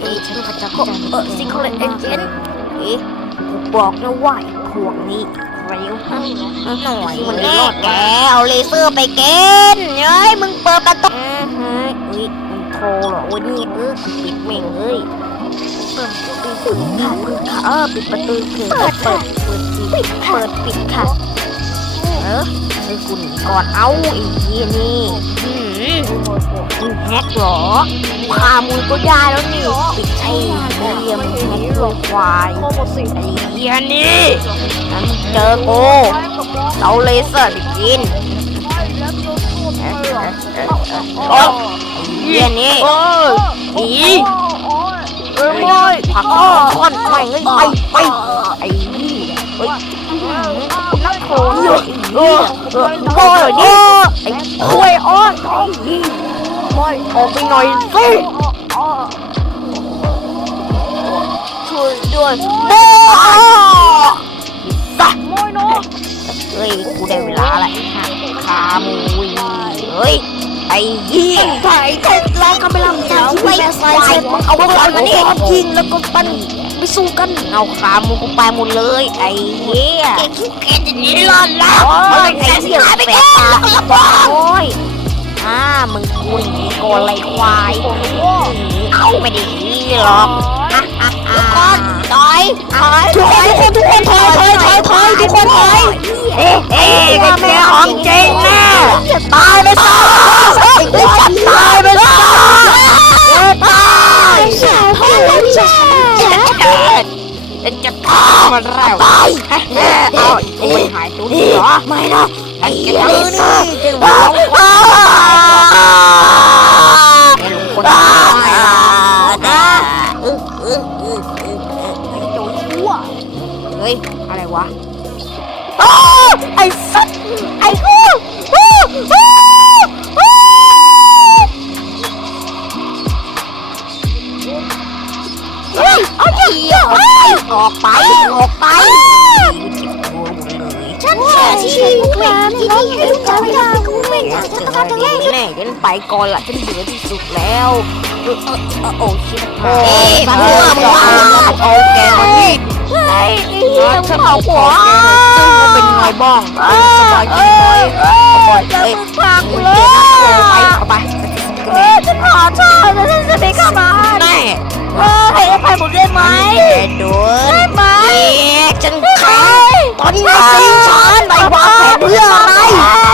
เอ้ฉันก็จะเออซิงเกิลเอเจนเอ๊ะกูบอกนะว่าไอ้พวกนี้เร็วหน่อยมันแน่แกเอาเลเซอร์ไปเกณฑ์เฮ้ยมึงเปิดประตูเฮ้ยเฮ้ยมันโทรเหรอโอ้ยนี่เออปิดเม่งเฮ้ยเปิดปิดปิดค่ะเออปิดประตูเปิดเปิดเปิดปิดเปิดปิดค่ะ ออให้กูหนีก่อนเอาอ้เหี้ยนี่อืมมึงแฮกเหรอฆ่ามึงก็ได้แล้วนี่ปิดใช่เหี้ยมแฮกตัวควายไอ้เหี้ยนี่งั้นเจอกูเอาเลเซอร์ไปกินโอ๊ยไอ้เหี้ยนี่หนีเอ้ยผักค้อนไม่เอ้ยไปไปไอ้นี่เฮ้ย เอะเออเออโอ้ยดิไอ้กล้วยอ้อนไอ้นี่ไม่ออกไปหน่อยสิช่วยด้วยโบ้ตะโมยเนาะเฮ้ยกูได้เวลาแล้วขาหมูเฮ้ยไอ้เหี้ยไอ้เจ็ดลองกันไปลำจากที่แม่สายเสร็จมึงเอาไปก่อนมานี่ยิงแล้วก็ปั้น ไปสู้กัน เอาขามึงกูไปหมดเลย ไอ้เหี้ยแกคิดแกจะหนีรอดแล้วโอ้ยไอ้เหี้ยแปลกตาโอ้ยอ่ามึงกูหนีก่อนไรควายเอาไม่ได้หนีหรอกทุกคนถอยถอยทุกคนทุกคนทุกคนถอยถอยถอยถอยทุกคนถอยเอ๊ะเอ๊ะเป็นแค่ของจริงแน่ มันแล้วตายเอาโอ้ยหายตัวนี้เหรอ ไม่นะไอ้เหี้ยนี่จะร้องว้าคนตายนะอึ๊กอึ๊กอึ๊กอึ๊กไอ้โจรชั่วเฮ้ย อะไรวะอ้าไอ้สัตว์ไอ้กู ออกไป ออกไปฉันเชื่อที่แม่ที่นี่ให้รู้จักไม่ได้กูไม่อยากจะทำอะไรแน่ฉันไปก่อนละฉันเหลือยที่สุดแล้วเออโอ้ชิบหายบังเอองมึงว่าเอาแกมานี่เฮ้ยฉันเอาขวาซึ่งว่าเป็นไงบ้างสบายดีไหม ตอนนี้นายสิงห์ฉันไปวางแผนเพื่ออะไร